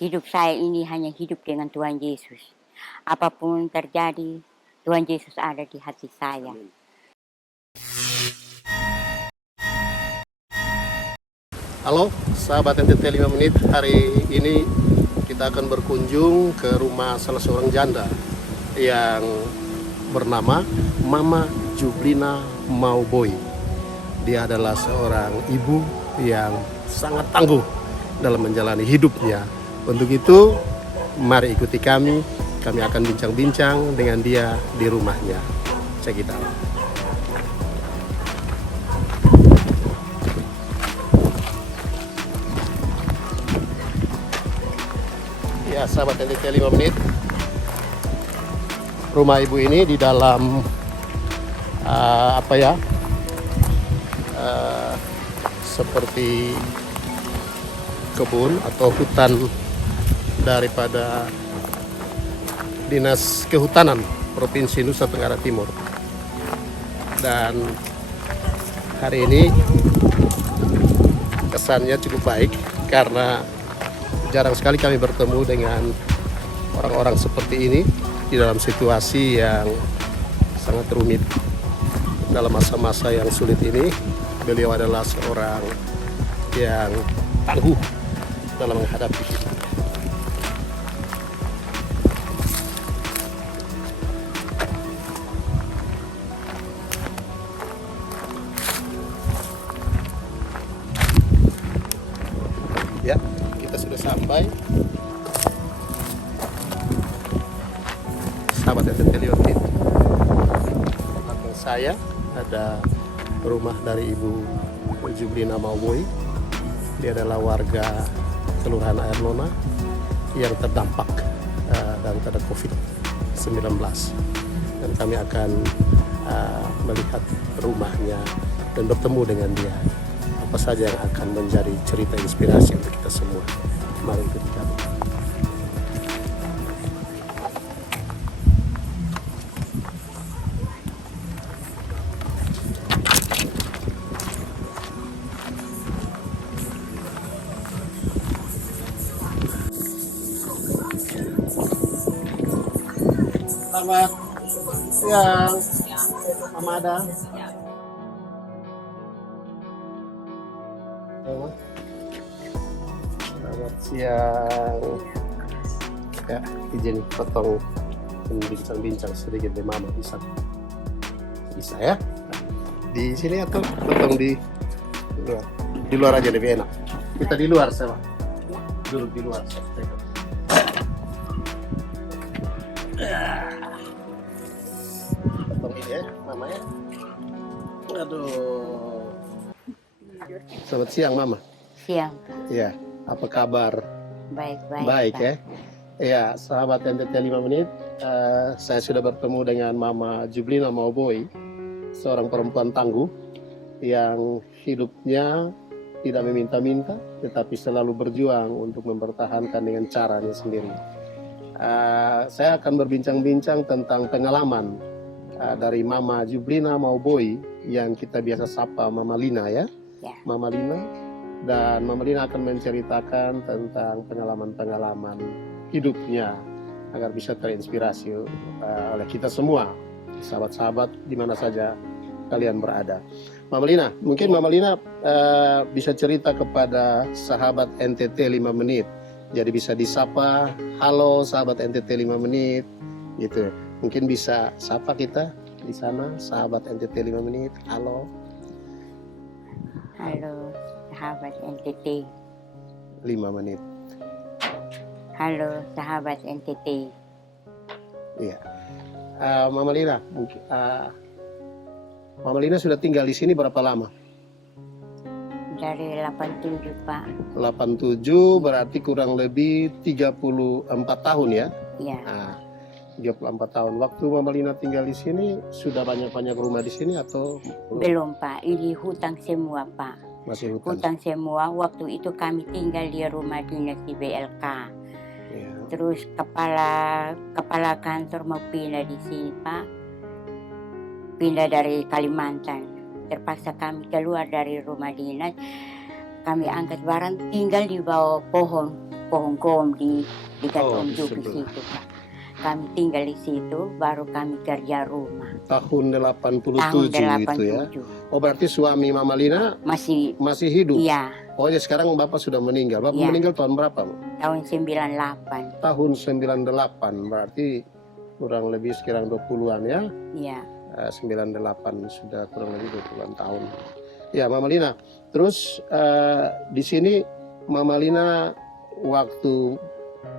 Hidup saya ini hanya hidup dengan Tuhan Yesus. Apapun terjadi, Tuhan Yesus ada di hati saya. Halo, sahabat NTT 5 Menit. Hari ini kita akan berkunjung ke rumah salah seorang janda yang bernama Mama Jublina Mauboy. Dia adalah seorang ibu yang sangat tangguh dalam menjalani hidupnya. Untuk itu, mari ikuti kami. Kami akan bincang-bincang dengan dia di rumahnya. Check it out. Ya, sahabat NTT 5 Menit. Rumah ibu ini di dalam seperti kebun atau hutan daripada Dinas Kehutanan Provinsi Nusa Tenggara Timur. Dan hari ini kesannya cukup baik karena jarang sekali kami bertemu dengan orang-orang seperti ini di dalam situasi yang sangat rumit. Dalam masa-masa yang sulit ini, beliau adalah seorang yang tangguh dalam menghadapi. Ya, kita sudah sampai. Sahabat NTT 5 Menit. Belakang saya ada rumah dari Ibu Jublina Mauboy. Dia adalah warga Kelurahan Air Nona yang terdampak daripada COVID-19. Dan kami akan melihat rumahnya dan bertemu dengan dia. Apa saja yang akan menjadi cerita inspirasi untuk kita semua. Mari ikuti kami. Selamat siang, Mama Ada. Selamat siang. Ya, izin potong bincang-bincang sedikit deh Mama, bisa ya? Di sini atau potong di luar? Di luar aja lebih enak. Kita di luar sama. Duduk di luar. Potong ini ya, Mama ya. Aduh. Selamat siang Mama. Siang. Ya, apa kabar? Baik-baik. Baik ya. Ya, sahabat NTT 5 Menit. Saya sudah bertemu dengan Mama Jublina Mauboy, seorang perempuan tangguh yang hidupnya tidak meminta-minta, tetapi selalu berjuang untuk mempertahankan dengan caranya sendiri. Saya akan berbincang-bincang tentang pengalaman dari Mama Jublina Mauboy yang kita biasa sapa Mama Lina ya. Mama Lina. Dan Mama Lina akan menceritakan tentang pengalaman-pengalaman hidupnya agar bisa terinspirasi oleh kita semua, sahabat-sahabat di mana saja kalian berada. Mama Lina, mungkin Mama Lina bisa cerita kepada sahabat NTT 5 Menit. Jadi bisa disapa, halo sahabat NTT 5 Menit, gitu. Mungkin bisa sapa kita di sana, sahabat NTT 5 Menit, halo. Halo, sahabat NTT. 5 Menit. Halo, sahabat NTT. Iya. Mama Lina, mungkin, Mama Lina sudah tinggal di sini berapa lama? Dari 87, Pak. 87 berarti kurang lebih 34 tahun ya? Iya. 34 tahun. Waktu Mama Lina tinggal di sini sudah banyak-banyak rumah di sini atau belum Pak? Ini hutang semua Pak. Masih hutang. Hutang semua. Waktu itu kami tinggal di rumah dinas di BLK. Ya. Terus kepala kantor mau pindah di sini Pak. Pindah dari Kalimantan. Terpaksa kami keluar dari rumah dinas. Kami angkat barang tinggal di bawah pohon pohon gom di dekat Oh, Om di Juki sebelah. situ Pak. Kami tinggal di situ, baru kami kerja rumah. Tahun 87 Tahun itu ya. 87. Oh, berarti suami Mama Lina Masih, masih hidup. iya, Oh, ya sekarang Bapak sudah meninggal. Bapak Iya. meninggal tahun berapa, Bu? tahun 98. Tahun 98. Berarti kurang lebih sekarang 20-an ya. Iya, 98 sudah kurang lebih 20-an tahun. Ya, Mama Lina. Terus di sini Mama Lina waktu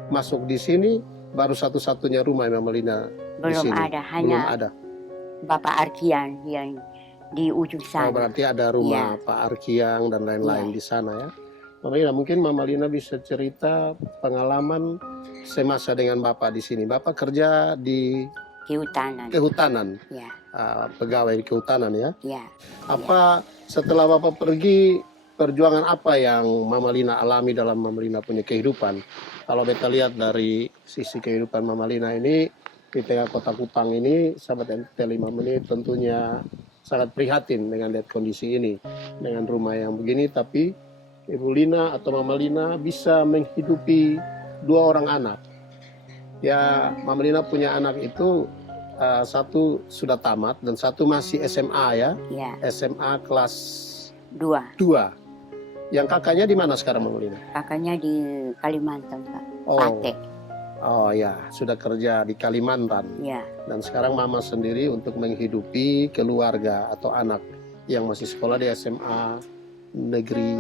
masuk di sini baru satu-satunya rumah Mama Lina di belum sini. ada, Belum hanya ada. Bapak Arkian yang di ujung Oh, sana. berarti ada rumah Iya. Pak Arkiang dan lain-lain Iya. di sana ya. Mama Lina, mungkin Mama Lina bisa cerita pengalaman semasa dengan Bapak di sini. Bapak kerja di Kehutanan. kehutanan, Ya, pegawai di kehutanan ya. ya. Apa setelah Bapak pergi, perjuangan apa yang Mama Lina alami dalam Mama Lina punya kehidupan? Kalau kita lihat dari sisi kehidupan Mama Lina ini di tengah kota Kupang ini, sahabat NTT 5 menit tentunya sangat prihatin dengan lihat kondisi ini, dengan rumah yang begini, tapi Ibu Lina atau Mama Lina bisa menghidupi 2 orang anak. Ya, Mama Lina punya anak itu satu sudah tamat dan satu masih SMA ya, Ya, SMA kelas 2. 2. Yang kakaknya di mana sekarang, Mama Lina? Kakaknya di Kalimantan, Pak. Oh, Pate. oh ya, sudah kerja di Kalimantan. Ya, Dan sekarang Mama sendiri untuk menghidupi keluarga atau anak yang masih sekolah di SMA Negeri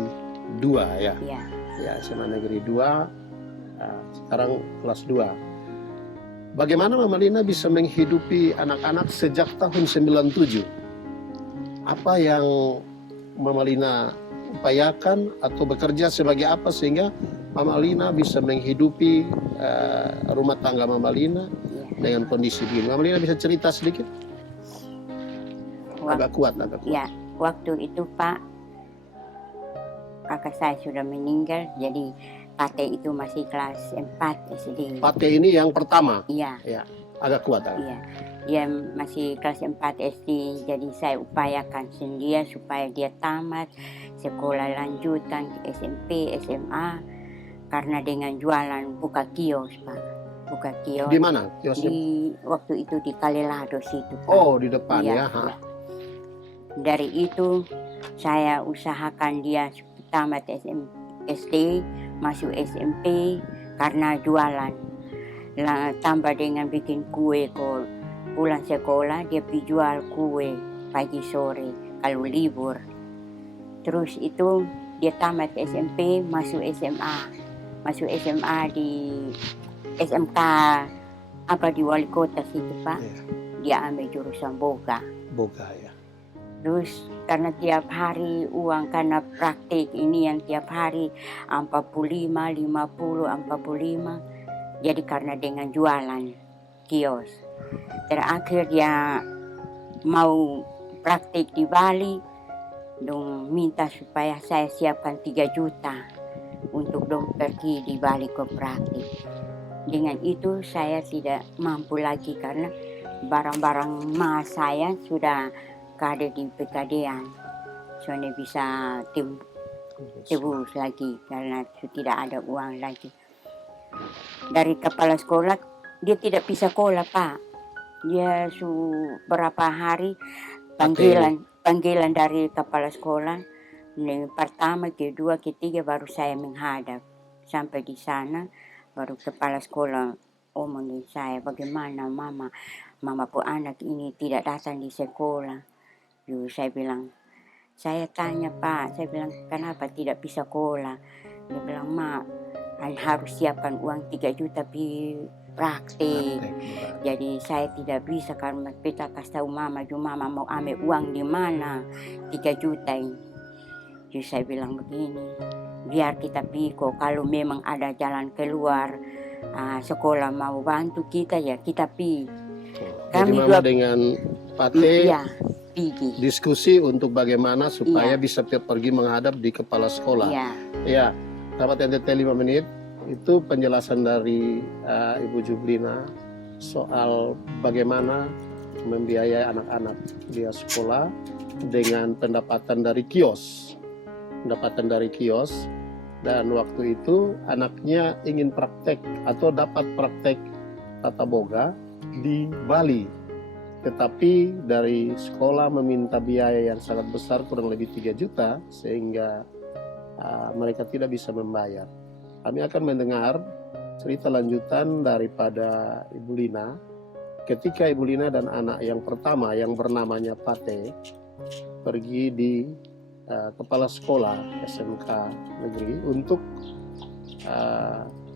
2 ya. ya. Ya, SMA Negeri 2, sekarang kelas 2. Bagaimana Mama Lina bisa menghidupi anak-anak sejak tahun 97? Apa yang Mama Lina upayakan atau bekerja sebagai apa sehingga Mama Lina bisa menghidupi rumah tangga Mama Lina Ya. dengan kondisi begini? Mama Lina bisa cerita sedikit? Agak kuat. Ya, waktu itu Pak, kakak saya sudah meninggal, jadi Pate itu masih kelas 4 SD. Pate ini yang pertama, Iya, agak kuat. iya. Dia masih kelas 4 SD, jadi saya upayakan sendiri supaya dia tamat sekolah lanjutan SMP, SMA, karena dengan jualan buka kios Pak. Buka kios. Di mana? Kiosnya? Waktu itu di Kalelado situ Pak. Oh, di depan Iya, ya. iya. Dari itu saya usahakan dia tamat SD, masuk SMP karena jualan. Tambah dengan bikin kue, kalau pulang sekolah dia pergi jual kue pagi sore kalau libur. Terus itu dia tamat SMP, masuk SMA. Masuk SMA di SMK di Wali Kota situ Pak. Iya. Dia ambil jurusan boga. Boga ya. Terus karena tiap hari uang, karena praktik ini yang tiap hari 45, 50, 45. Jadi karena dengan jualan kios. Terakhir dia mau praktik di Bali, dong minta supaya saya siapkan 3 juta untuk dong pergi di Bali ke praktik. Dengan itu saya tidak mampu lagi karena barang-barang mas saya sudah ada di PKD-an. Soalnya bisa tebus lagi karena tidak ada uang lagi. Dari kepala sekolah dia tidak bisa sekolah Pak. Dia berapa hari panggilan dari kepala sekolah. Pertama, kedua, ketiga baru saya menghadap. Sampai di sana baru kepala sekolah omongin saya, bagaimana mama pun anak ini tidak datang di sekolah. Lalu saya bilang, saya tanya Pak, saya bilang kenapa tidak bisa sekolah? Dia bilang, Ma, harus siapkan uang 3 juta di praktik. Jadi saya tidak bisa karena kita kasih tahu mama mau ambil uang di mana 3 juta ini. Jadi saya bilang begini, biar kita piko, kalau memang ada jalan keluar, sekolah mau bantu kita ya kita pi. Jadi Mama dengan Pate diskusi untuk bagaimana supaya bisa pergi menghadap di kepala sekolah. Ya, sahabat NTT 5 menit itu penjelasan dari Ibu Jublina soal bagaimana membiayai anak-anak dia sekolah dengan pendapatan dari kios. Dan waktu itu anaknya ingin praktek atau dapat praktek tata boga di Bali. Tetapi dari sekolah meminta biaya yang sangat besar, kurang lebih 3 juta, sehingga mereka tidak bisa membayar. Kami akan mendengar cerita lanjutan daripada Ibu Lina. Ketika Ibu Lina dan anak yang pertama yang bernamanya Pate pergi di kepala sekolah SMK negeri untuk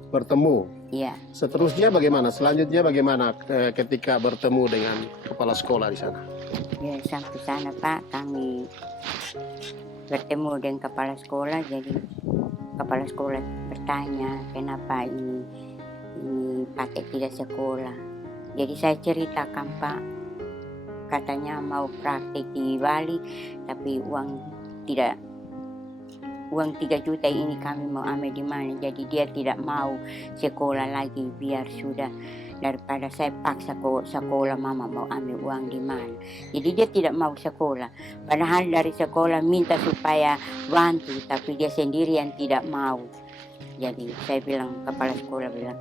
bertemu. Iya. Seterusnya bagaimana? Selanjutnya bagaimana ketika bertemu dengan kepala sekolah di sana? Ya, sampai sana Pak, kami bertemu dengan kepala sekolah. Jadi kepala sekolah bertanya kenapa ini Patek tidak sekolah. Jadi saya ceritakan Pak, katanya mau praktek di Bali, tapi uang 3 juta ini kami mau ambil di mana. Jadi dia tidak mau sekolah lagi, biar sudah daripada saya paksa sekolah, mama mau ambil uang di mana. Jadi dia tidak mau sekolah. Padahal dari sekolah minta supaya bantu, tapi dia sendiri yang tidak mau. Jadi saya bilang, kepala sekolah bilang,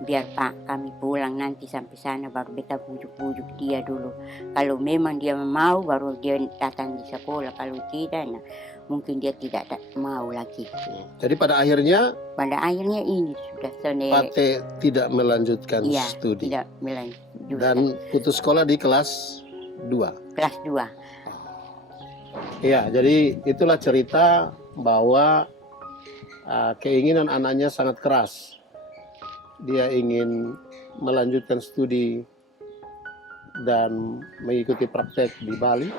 biar Pak kami pulang nanti sampai sana baru beta bujuk-bujuk dia dulu. Kalau memang dia mau baru dia datang di sekolah. Kalau tidak, nah, mungkin dia tidak mau lagi. Jadi pada akhirnya ini sudah Pate tidak melanjutkan studi. Tidak melanjutkan. Dan putus sekolah di kelas 2. Kelas 2. Ya, jadi itulah cerita bahwa keinginan anaknya sangat keras. Dia ingin melanjutkan studi dan mengikuti praktek di Bali,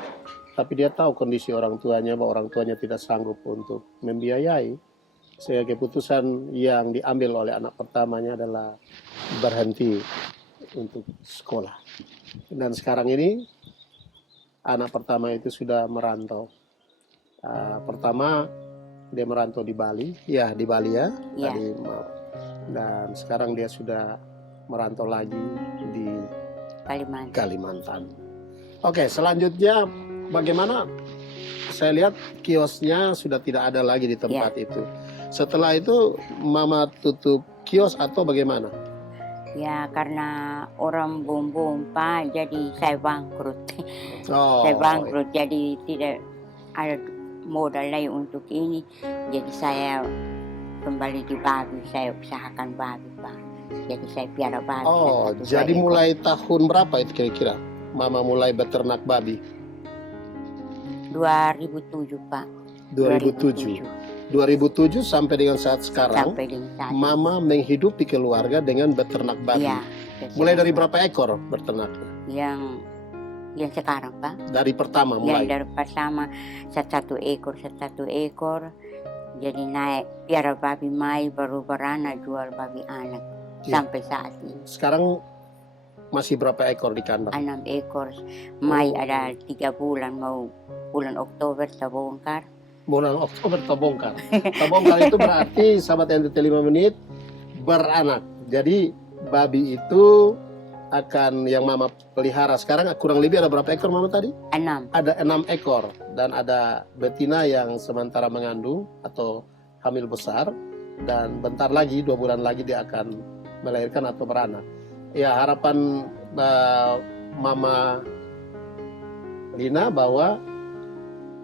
tapi dia tahu kondisi orang tuanya, bahwa orang tuanya tidak sanggup untuk membiayai, sehingga keputusan yang diambil oleh anak pertamanya adalah berhenti untuk sekolah. Dan sekarang ini anak pertama itu sudah merantau. Pertama dia merantau di Bali, di Bali ya. Tadi, dan sekarang dia sudah merantau lagi di Kalimantan. Oke, selanjutnya bagaimana? Saya lihat kiosnya sudah tidak ada lagi di tempat itu. Setelah itu Mama tutup kios atau bagaimana? Ya, karena orang bom Pak, jadi saya bangkrut. Saya bangkrut, jadi tidak ada modal lagi untuk ini. Jadi saya kembali di babi, saya usahakan babi Pak. Jadi saya piara babi. Jadi mulai tahun berapa itu kira-kira Mama mulai beternak babi? 2007 Pak. 2007 sampai dengan saat sekarang. Mama menghidupi keluarga dengan beternak babi. Mulai dari berapa ekor beternak? Yang sekarang Pak. Dari pertama mulai. Dari pertama satu ekor. Jadi naik piara babi mai, baru beranak, jual babi anak sampai saat ini. Sekarang masih berapa ekor di kandang? 6 ekor. Mai ada 3 bulan, mau bulan Oktober terbongkar. Bulan Oktober terbongkar. Terbongkar itu berarti sahabat NTT 5 menit beranak. Jadi babi itu akan yang Mama pelihara sekarang kurang lebih ada berapa ekor Mama tadi? 6. Ada 6 ekor dan ada betina yang sementara mengandung atau hamil besar, dan bentar lagi 2 bulan lagi dia akan melahirkan atau beranak. Ya, harapan Mama Lina bahwa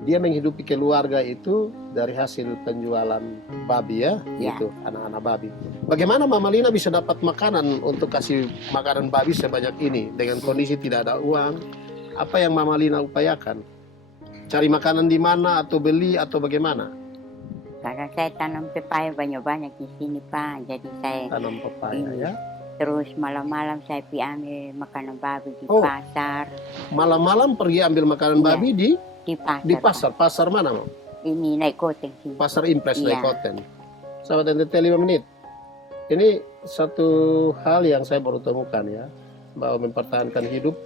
dia menghidupi keluarga itu dari hasil penjualan babi gitu, anak-anak babi. Bagaimana Mama Lina bisa dapat makanan untuk kasih makanan babi sebanyak ini dengan kondisi tidak ada uang? Apa yang Mama Lina upayakan? Cari makanan di mana atau beli atau bagaimana? Karena saya tanam pepaya banyak-banyak di sini Pak, jadi saya tanam pepaya Terus malam-malam saya pergi ambil makanan babi di pasar. Malam-malam pergi ambil makanan babi di pasar. Di pasar. Pasar mana, Mam? Ini Naikoten sih. Pasar Impres Naikoten. Sahabat NTT 5 menit. Ini satu hal yang saya baru temukan ya, bahwa mempertahankan hidup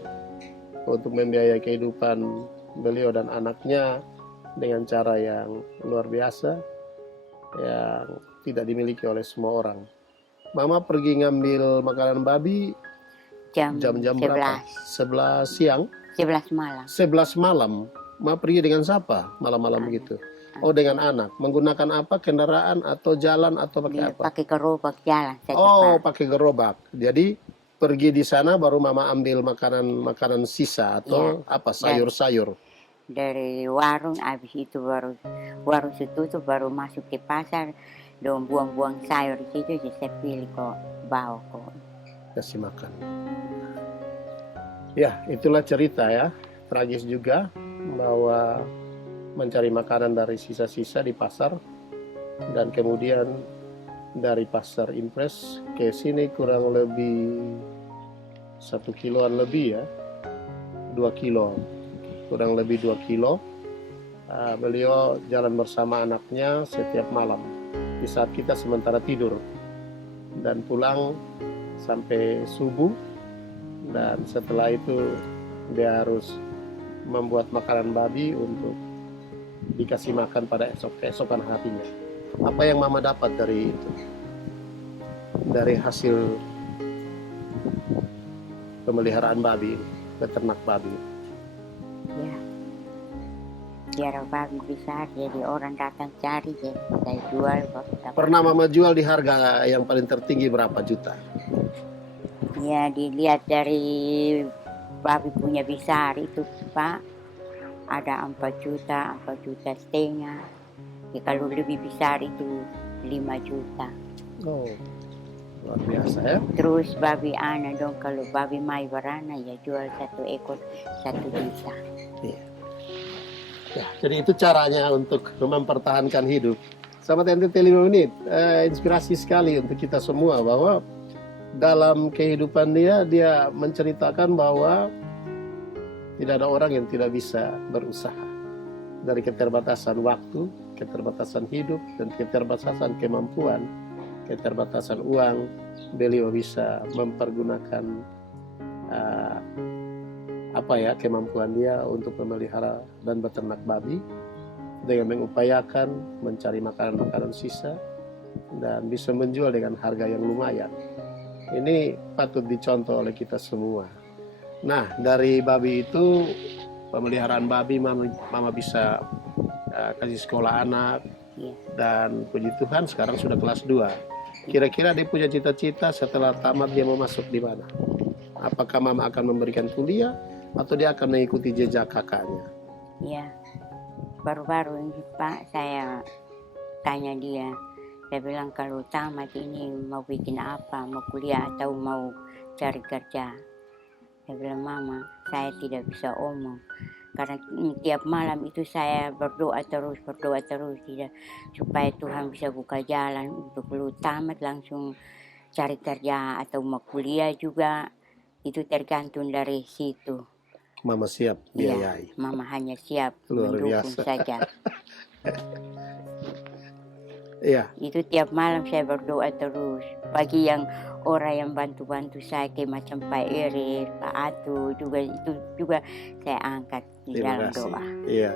untuk membiayai kehidupan beliau dan anaknya dengan cara yang luar biasa yang tidak dimiliki oleh semua orang. Mama pergi ngambil makanan babi jam-jam berapa? 11 siang? 11 malam. 11 malam. Mama pergi dengan siapa malam-malam begitu? Oh, dengan anak. Menggunakan apa? Kendaraan atau jalan atau pakai apa? Pakai gerobak jalan saja, Oh, Pak. pakai gerobak. Jadi pergi di sana baru mama ambil makanan sisa atau apa? Sayur-sayur. Dari warung, habis itu baru warung tutup, baru masuk ke pasar, dong buang-buang sayur di situ, jadi saya pilih kok bawa kok. Kasih makan. Ya, itulah cerita ya. Tragis juga bahwa mencari makanan dari sisa-sisa di pasar, dan kemudian dari pasar Impres ke sini kurang lebih 1 kiloan lebih ya, 2 kilo, kurang lebih 2 kilo. Beliau jalan bersama anaknya setiap malam di saat kita sementara tidur, dan pulang sampai subuh, dan setelah itu dia harus membuat makanan babi untuk dikasih makan pada keesokan harinya. Apa yang mama dapat dari itu? Dari hasil pemeliharaan babi, beternak babi. Ya, biar babi besar, jadi orang datang cari, jadi saya jual. Pernah mama jual di harga yang paling tertinggi berapa juta? Ya, dilihat dari babi punya besar itu, Pak, ada 4 juta, 4,5 juta. Ya, kalau lebih besar itu 5 juta. Oh, luar biasa ya. Terus babi ana dong, kalau babi mai barana ya jual 1 ekor 1 juta. Iya. Ya, jadi itu caranya untuk mempertahankan hidup. Sahabat NTT 5 menit, inspirasi sekali untuk kita semua bahwa dalam kehidupan dia menceritakan bahwa tidak ada orang yang tidak bisa berusaha. Dari keterbatasan waktu, keterbatasan hidup, dan keterbatasan kemampuan, keterbatasan uang, beliau bisa mempergunakan kemampuan dia untuk memelihara dan beternak babi dengan mengupayakan mencari makanan-makanan sisa dan bisa menjual dengan harga yang lumayan. Ini patut dicontoh oleh kita semua. Nah, dari babi itu, pemeliharaan babi, mama bisa kasih sekolah anak, dan puji Tuhan sekarang sudah kelas 2. Kira-kira dia punya cita-cita setelah tamat dia mau masuk di mana? Apakah mama akan memberikan kuliah atau dia akan mengikuti jejak kakaknya? Iya, baru-baru ini Pak saya tanya dia, saya bilang kalau tamat ini mau bikin apa, mau kuliah atau mau cari kerja. Saya bilang, mama, saya tidak bisa omong. Karena tiap malam itu saya berdoa terus, tidak, supaya Tuhan bisa buka jalan untuk lu tamat langsung cari kerja atau mau kuliah juga. Itu tergantung dari situ. Mama siap biayai. Iya, mama hanya siap Luar mendukung biasa. saja. Iya. Itu tiap malam saya berdoa terus. Bagi yang orang yang bantu-bantu saya kayak macam Pak Eris, Pak Atu juga, itu juga saya angkat di dalam doa. Iya.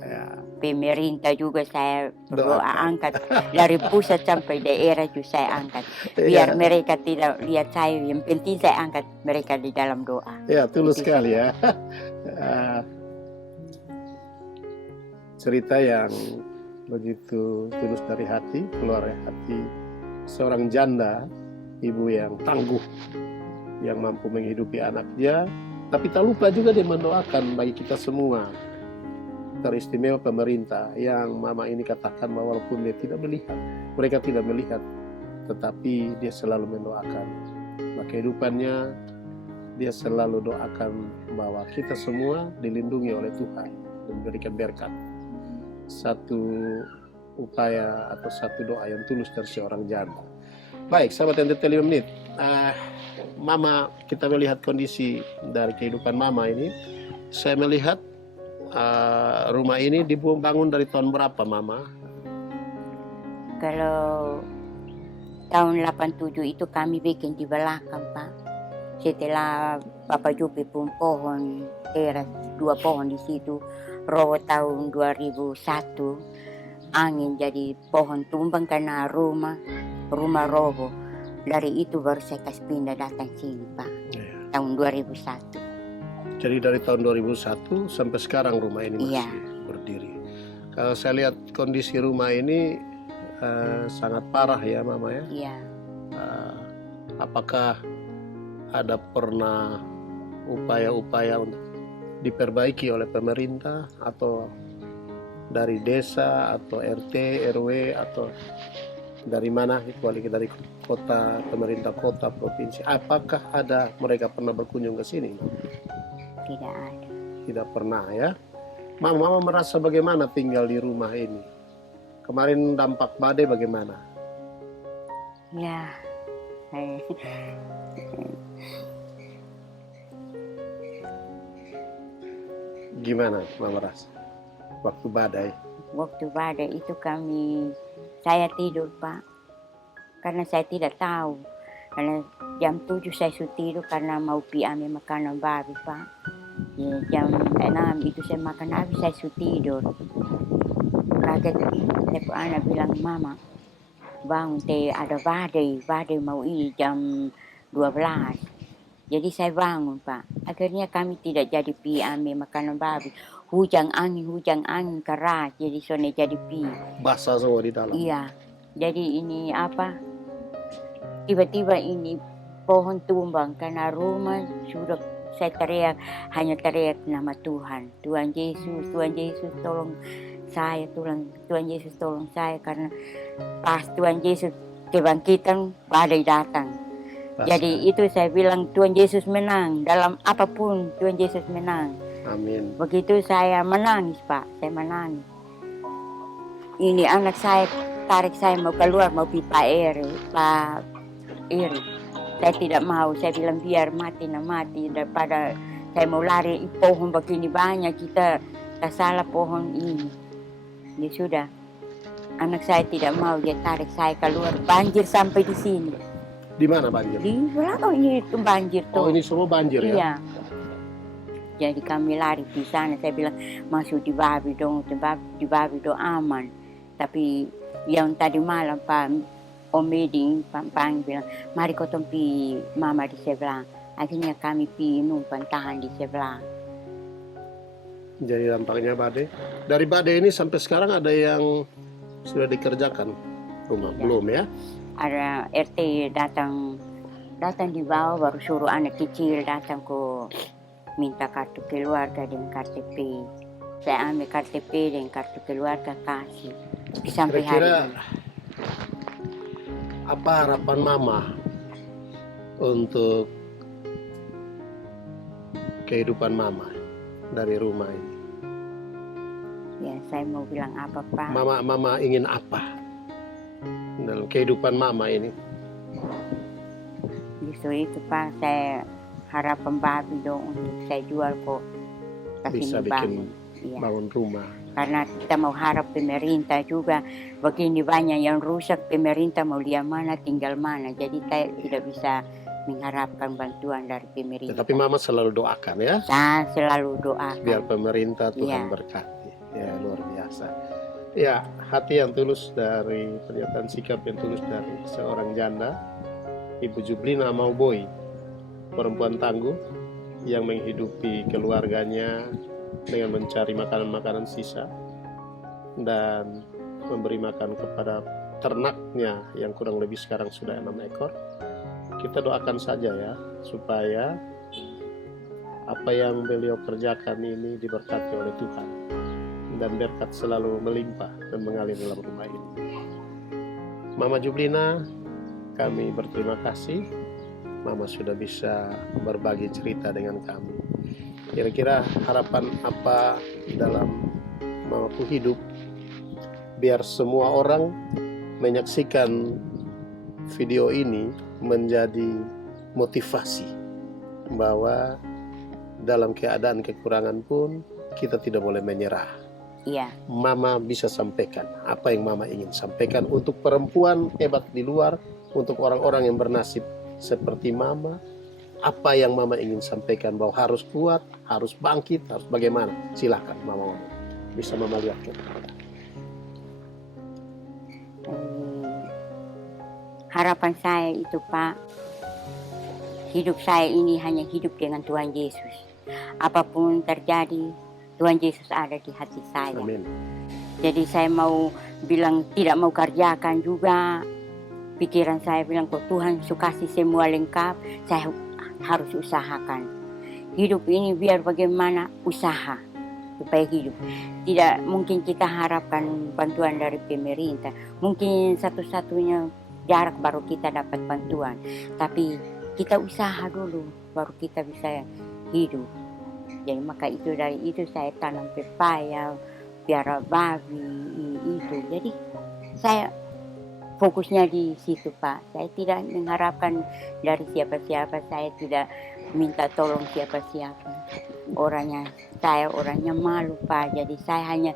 Ya. Pemerintah juga saya berdoa angkat dari pusat sampai daerah juga saya angkat. Biar mereka tidak lihat saya, yang penting saya angkat mereka di dalam doa. Ya, tulus sekali ya. Cerita yang begitu tulus dari hati, keluar dari hati seorang janda, ibu yang tangguh, yang mampu menghidupi anaknya, tapi tak lupa juga dia mendoakan bagi kita semua. Teristimewa pemerintah yang mama ini katakan bahwa walaupun dia tidak melihat, mereka tidak melihat, tetapi dia selalu mendoakan. Maka kehidupannya dia selalu doakan bahwa kita semua dilindungi oleh Tuhan dan diberikan berkat. Satu upaya atau satu doa yang tulus dari seorang janda. Baik, sahabat NTT 5 menit. Mama, kita melihat kondisi dari kehidupan mama ini. Saya melihat rumah ini dibangun dari tahun berapa, mama? Kalau tahun 87 itu kami bikin di belakang, Pak. Setelah Bapak Jupi pun pohon teras 2 pohon di situ, robo tahun 2001 angin jadi pohon tumbang karena rumah robo. Dari itu baru saya kasih pindah datang sini, Pak. Tahun 2001. Jadi dari tahun 2001 sampai sekarang rumah ini masih berdiri. Kalau saya lihat kondisi rumah ini sangat parah ya Mama ya. Iya. Apakah ada pernah upaya-upaya untuk diperbaiki oleh pemerintah atau dari desa atau RT, RW atau dari mana, kecuali dari kota, pemerintah kota, provinsi? Apakah ada mereka pernah berkunjung ke sini? Tidak ada. Tidak pernah ya. Mama merasa bagaimana tinggal di rumah ini? Kemarin dampak badai bagaimana? Ya, Gimana Mama rasa waktu badai? waktu badai itu saya tidur Pak, karena saya tidak tahu. Karena jam 7 saya sudah tidur karena mau ambil makanan babi Pak. Ya, jam 6 itu saya makan habis, saya sudah tidur. Kaget, telepon anak bilang, Mama, bangun ada badai mau ini jam 12. Jadi saya bangun Pak. Akhirnya kami tidak jadi ambil makanan babi. Hujan angin keras, jadi soalnya jadi Basah semua di dalam. Iya, jadi ini tiba-tiba ini pohon tumbang karena rumah sudah saya hanya teriak nama Tuhan. Tuhan Yesus tolong saya, Tuhan Yesus tolong saya, karena pas Tuhan Yesus kebangkitan badai datang. Jadi itu saya bilang Tuhan Yesus menang, dalam apapun Tuhan Yesus menang. Amin. Begitu saya menangis Pak, saya menangis. Ini anak saya tarik saya mau keluar, mau pipa air, Pak Iri. Saya tidak mau, saya bilang biar mati daripada saya mau lari. Pohon begini banyak, kita salah pohon ini. Ya sudah, anak saya tidak mau, dia tarik saya keluar, banjir sampai di sini. Di mana banjir? Di belakang ini itu banjir tuh. Oh, ini semua banjir ya? Iya. Jadi kami lari di sana, saya bilang masuk di babi dong aman. Tapi yang tadi malam Pak Om Edi Pang bilang, mari kau pi Mama di sebelah. Akhirnya kami numpang tahan di sebelah. Jadi dampaknya badai. Dari badai ini sampai sekarang ada yang sudah dikerjakan rumah? Ya. Belum ya? Ada RT datang di bawah, baru suruh anak kecil datang minta kartu keluarga dan KTP. Saya ambil KTP dan kartu keluarga kasih. Sampai hari ini. Apa harapan Mama untuk kehidupan Mama dari rumah ini? Ya, saya mau bilang apa Pak? Mama ingin apa dalam kehidupan Mama ini? Justru itu Pak, saya harapan babi dong untuk saya jual kok. Bisa bikin bangun rumah. Karena kita mau harap pemerintah juga, begini banyak yang rusak, pemerintah mau lihat mana, tinggal mana. Jadi saya tidak bisa mengharapkan bantuan dari pemerintah. Tapi Mama selalu doakan ya? Saya selalu doakan. Biar pemerintah Tuhan berkati. Ya, luar biasa. Ya, hati yang tulus dari pernyataan sikap yang tulus dari seorang janda, Ibu Jublina Mauboy, perempuan tangguh yang menghidupi keluarganya dengan mencari makanan-makanan sisa dan memberi makan kepada ternaknya yang kurang lebih sekarang sudah 6 ekor. Kita doakan saja ya, supaya apa yang beliau kerjakan ini diberkati oleh Tuhan dan berkat selalu melimpah dan mengalir dalam rumah ini. Mama Jublina, kami berterima kasih Mama sudah bisa berbagi cerita dengan kami. Kira-kira harapan apa dalam Mamaku hidup biar semua orang menyaksikan video ini menjadi motivasi bahwa dalam keadaan kekurangan pun kita tidak boleh menyerah. Iya. Mama bisa sampaikan apa yang Mama ingin sampaikan untuk perempuan hebat di luar, untuk orang-orang yang bernasib seperti Mama. Apa yang Mama ingin sampaikan, bahwa harus kuat, harus bangkit, harus bagaimana? Silakan Mama. Bisa Mama lihat ke harapan saya itu Pak, hidup saya ini hanya hidup dengan Tuhan Yesus. Apapun terjadi, Tuhan Yesus ada di hati saya. Amin. Jadi saya mau bilang tidak mau kerjakan juga. Pikiran saya bilang kok Tuhan kasih semua lengkap, saya harus usahakan. Hidup ini biar bagaimana usaha supaya hidup. Tidak mungkin kita harapkan bantuan dari pemerintah. Mungkin satu-satunya jarak baru kita dapat bantuan. Tapi kita usaha dulu baru kita bisa hidup. Jadi maka itu dari itu saya tanam pepaya, piara babi itu. Jadi saya fokusnya di situ Pak. Saya tidak mengharapkan dari siapa-siapa. Saya tidak minta tolong siapa-siapa. Saya orangnya malu Pak. Jadi saya hanya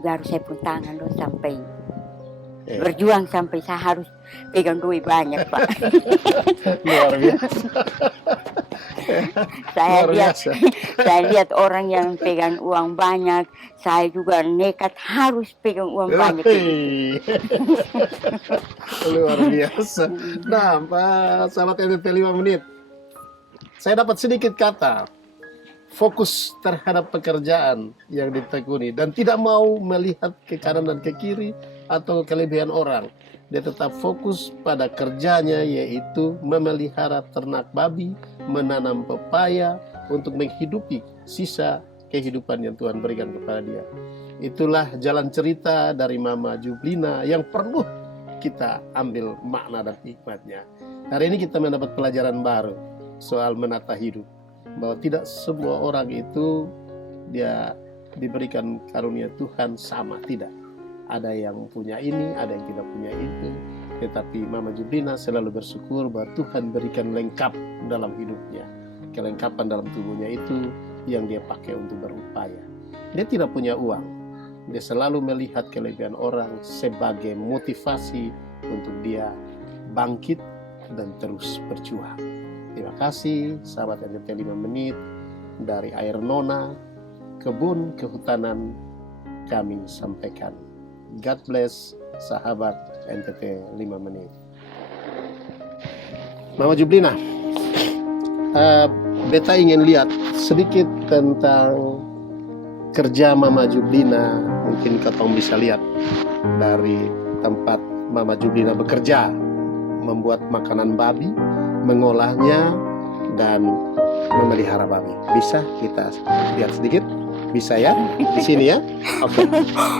garuk saya pun tangan loh sampai berjuang sampai saya harus pegang duit banyak Pak. Luar biasa. Saya lihat orang yang pegang uang banyak, saya juga nekat harus pegang uang banyak. Luar biasa. Nah, Pak sahabat NTT 5 menit, saya dapat sedikit kata fokus terhadap pekerjaan yang ditekuni dan tidak mau melihat ke kanan dan ke kiri atau kelebihan orang. Dia tetap fokus pada kerjanya, yaitu memelihara ternak babi, menanam pepaya untuk menghidupi sisa kehidupan yang Tuhan berikan kepada dia. Itulah jalan cerita dari Mama Jublina yang perlu kita ambil makna dan hikmatnya. Hari ini kita mendapat pelajaran baru soal menata hidup, bahwa tidak semua orang itu dia diberikan karunia Tuhan sama, tidak. Ada yang punya ini, ada yang tidak punya itu. Tetapi Mama Jublina selalu bersyukur bahwa Tuhan berikan lengkap dalam hidupnya. Kelengkapan dalam tubuhnya itu yang dia pakai untuk berupaya. Dia tidak punya uang. Dia selalu melihat kelebihan orang sebagai motivasi untuk dia bangkit dan terus berjuang. Terima kasih sahabat NTT 5 menit dari Air Nona, kebun kehutanan kami sampaikan. God bless sahabat NTT 5 menit. Mama Jublina, beta ingin lihat sedikit tentang kerja Mama Jublina. Mungkin kau bisa lihat dari tempat Mama Jublina bekerja, membuat makanan babi, mengolahnya, dan memelihara babi. Bisa kita lihat sedikit? Bisa ya? Di sini ya? Oke.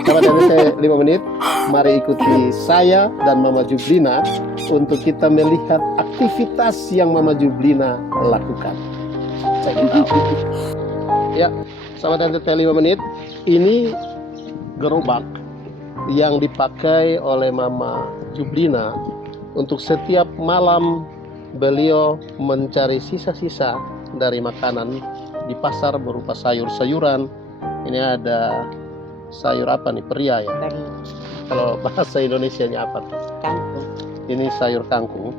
Sahabat NTT 5 menit, mari ikuti saya dan Mama Jublina untuk kita melihat aktivitas yang Mama Jublina lakukan. Check it out. Ya, sahabat NTT 5 menit, ini gerobak yang dipakai oleh Mama Jublina untuk setiap malam beliau mencari sisa-sisa dari makanan di pasar berupa sayur-sayuran. Ini ada sayur apa nih? Peria ya? Kalau bahasa Indonesianya apa? Kangkung. Ini sayur kangkung.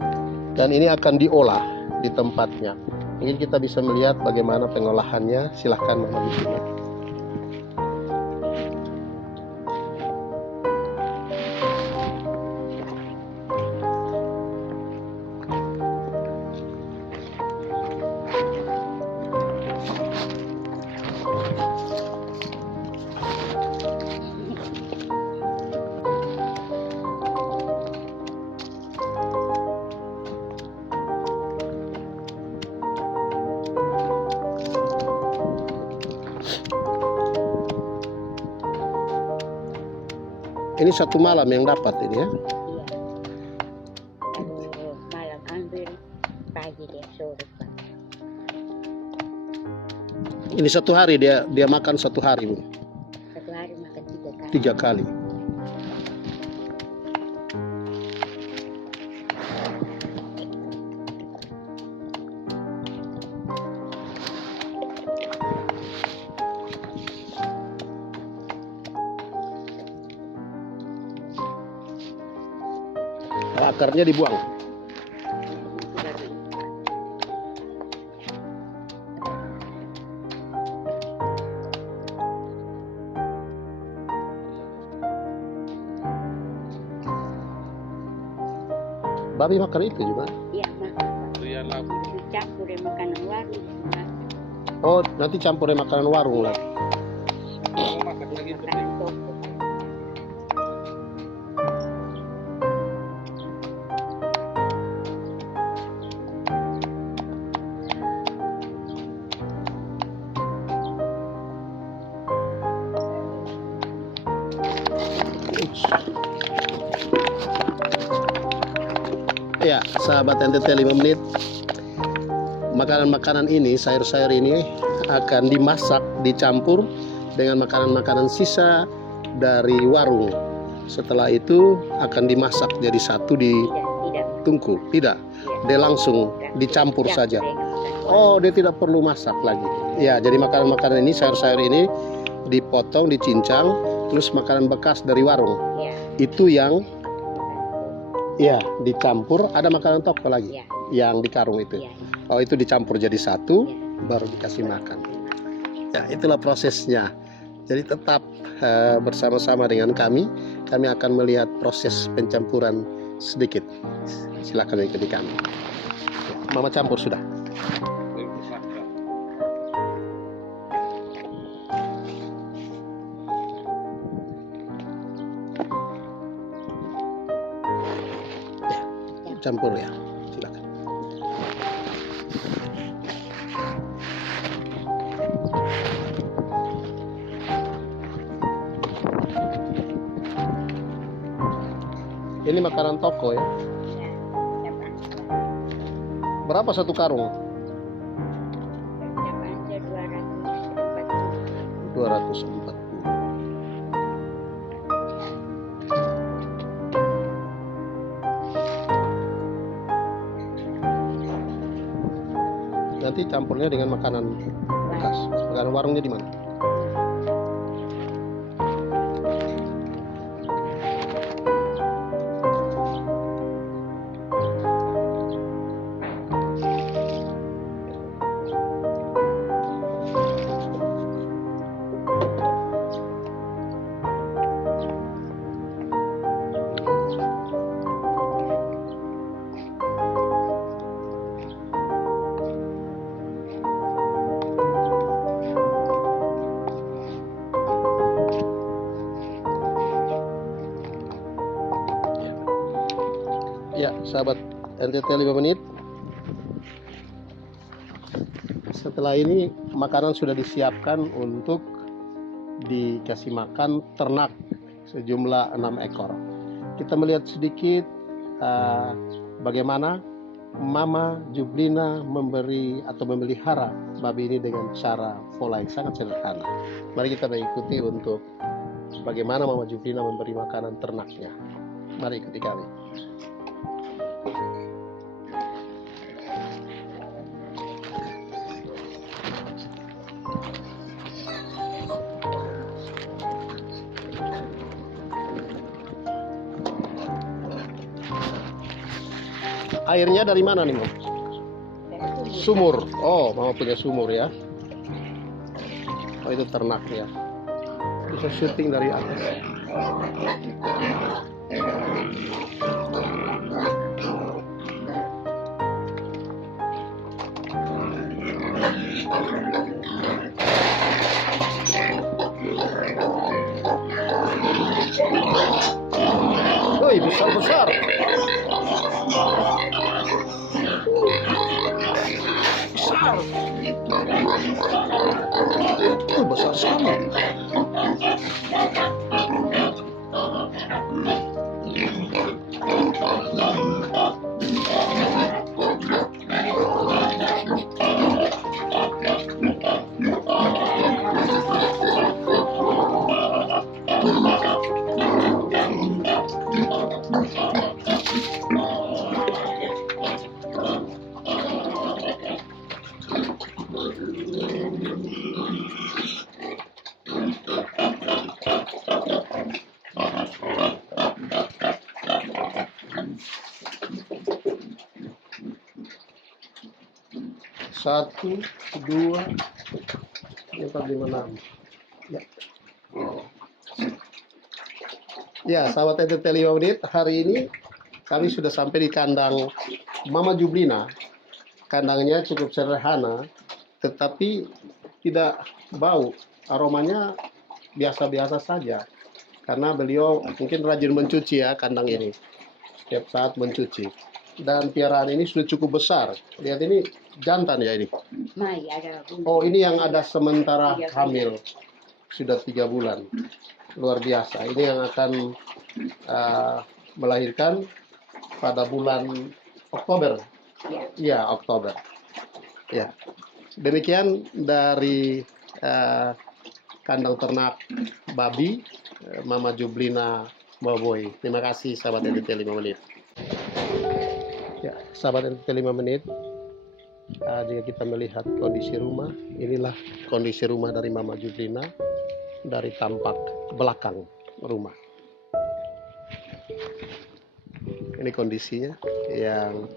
Dan ini akan diolah di tempatnya. Mungkin kita bisa melihat bagaimana pengolahannya. Silahkan Mama Jublina. Ini satu malam yang dapat ini ya? Iya. Kalau malam ambil, pagi dia sore Pak. Ini satu hari dia makan satu hari, Bu. Satu hari makan 3 kali. 3 kali. Akarnya dibuang. Babi makan itu juga? Iya makan. Campur dengan makanan warung. Oh, nanti campurin makanan warung lah. masak lagi seperti Makanan ini. toko. Ya, sahabat NTT 5 menit. Makanan-makanan ini, sayur-sayur ini akan dimasak, dicampur dengan makanan-makanan sisa dari warung. Setelah itu akan dimasak jadi satu di Tidak. tungku. Tidak, dia langsung dicampur saja. Oh, dia tidak perlu masak lagi. Ya, jadi makanan-makanan ini, sayur-sayur ini dipotong, dicincang, terus makanan bekas dari warung. Ya. Itu yang ya dicampur, ada makanan toko lagi Ya. yang di karung itu. Ya. Oh, itu dicampur jadi satu, Ya. baru dikasih makan. Ya, itulah prosesnya. Jadi tetap bersama-sama dengan kami. Kami akan melihat proses pencampuran sedikit. Silakan ikuti kami. Mama campur sudah. Campur ya, silakan. Ini makanan toko ya. Berapa satu karung? 240. Nanti campurnya dengan makanan bekas. Makanan warungnya di mana? Ya, sahabat NTT 5 menit. Setelah ini makanan sudah disiapkan untuk dikasih makan ternak sejumlah 6 ekor. Kita melihat sedikit bagaimana Mama Jublina memberi atau memelihara babi ini dengan cara pola yang sangat sederhana. Mari kita mengikuti untuk bagaimana Mama Jublina memberi makanan ternaknya. Mari ikuti kami. Airnya dari mana nih, Mam? Sumur. Oh, Mama punya sumur ya. Oh, itu ternak ya. Bisa syuting dari atas. Woi, besar-besar. Besar. Besar sekali. Satu, dua, empat, lima, enam. Ya. Ya, sahabat NTT 5 menit. Hari ini kami sudah sampai di kandang Mama Jublina. Kandangnya cukup sederhana, tetapi tidak bau. Aromanya biasa-biasa saja. Karena beliau mungkin rajin mencuci ya kandang ini. Setiap saat mencuci. Dan piaraan ini sudah cukup besar. Lihat ini jantan ya ini. Mai ada. Oh, ini yang ada sementara Iya, hamil. Sudah 3 bulan. Luar biasa. Ini yang akan melahirkan pada bulan Oktober. Iya. Iya, Oktober. Ya. Demikian dari kandang ternak babi Mama Jublina Maoboy. Terima kasih sahabat NTT 5 menit. Ya, sahabat NTT 5 menit. Jika kita melihat kondisi rumah, inilah kondisi rumah dari Mama Jublina dari tampak belakang rumah. Ini kondisinya yang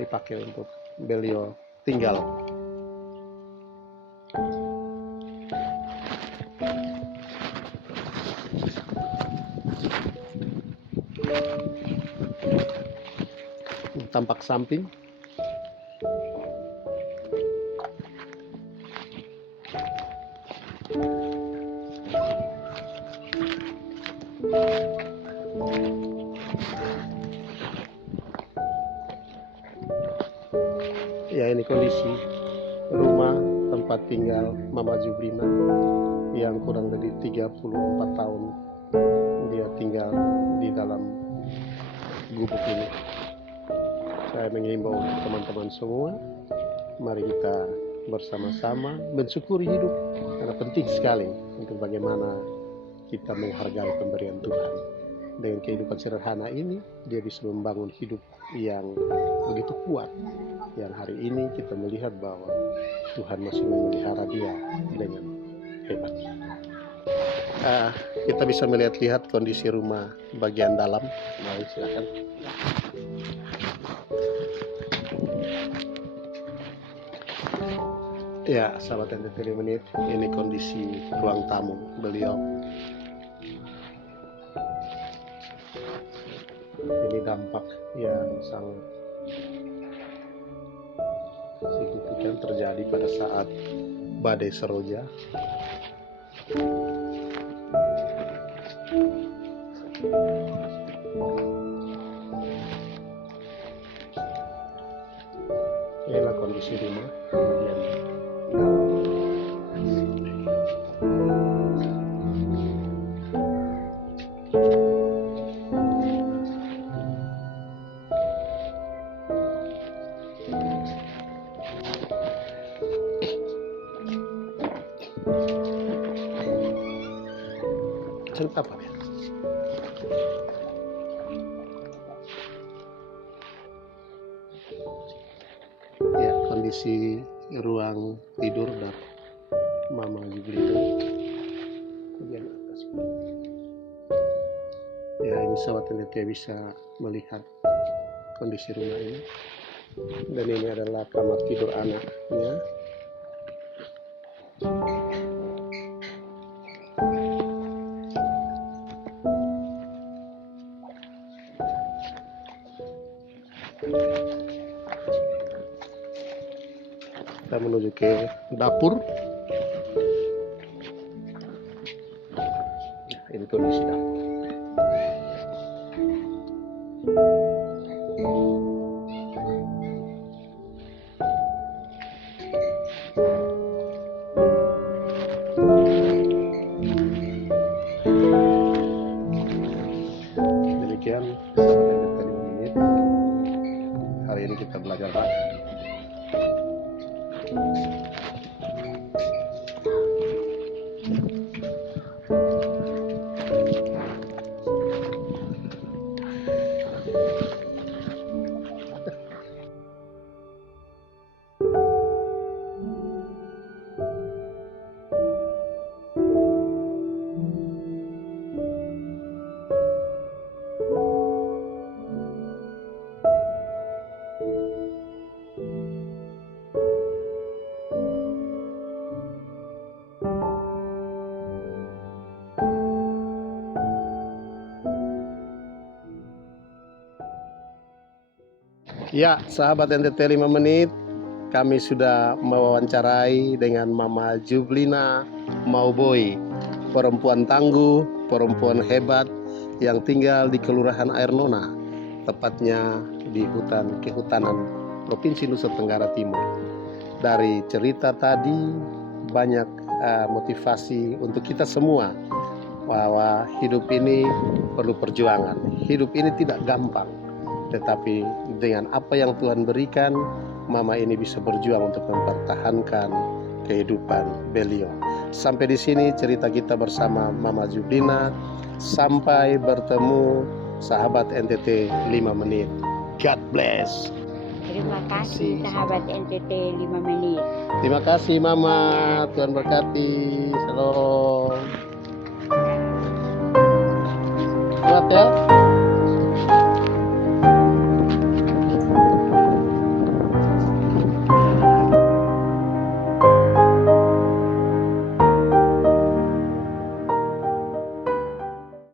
dipakai untuk beliau tinggal. Tampak samping. Ya, ini kondisi rumah tempat tinggal Mama Jublina yang kurang dari 34 tahun dia tinggal di dalam gubuk ini. Saya menghimbau teman-teman semua, mari kita bersama-sama mensyukuri hidup, karena penting sekali untuk bagaimana kita menghargai pemberian Tuhan. Dengan kehidupan sederhana ini, dia bisa membangun hidup yang begitu kuat, yang hari ini kita melihat bahwa Tuhan masih memelihara dia dengan hebat. Kita bisa melihat kondisi rumah bagian dalam. Mari silakan. Ya, sahabat NTT 5 menit, ini kondisi ruang tamu beliau. Ini dampak yang sangat signifikan terjadi pada saat badai Seroja. Inilah kondisi rumah bagian dalam. Cerita apa ya? Ya, kondisi ruang tidur dan Mama Jublina bagian atas. Ya, ini sahabat NTT bisa melihat kondisi rumah ini. Dan ini adalah kamar tidur anaknya. Kita menuju ke dapur. Nah, ini kondisi dapur. Demikian sahabat NTT 5 menit. Hari ini kita belajar apa? Ya, sahabat NTT 5 menit, kami sudah mewawancarai dengan Mama Jublina Maoboy perempuan tangguh, perempuan hebat yang tinggal di Kelurahan Air Nona, tepatnya di kehutanan Provinsi Nusa Tenggara Timur. Dari cerita tadi banyak motivasi untuk kita semua bahwa hidup ini perlu perjuangan. Hidup ini tidak gampang, tetapi dengan apa yang Tuhan berikan, Mama ini bisa berjuang untuk mempertahankan kehidupan beliau. Sampai di sini cerita kita bersama Mama Jublina. Sampai bertemu sahabat NTT 5 menit. God bless. Terima kasih sahabat NTT 5 menit. Terima kasih Mama. Tuhan berkati. Shalom. Kuat ya.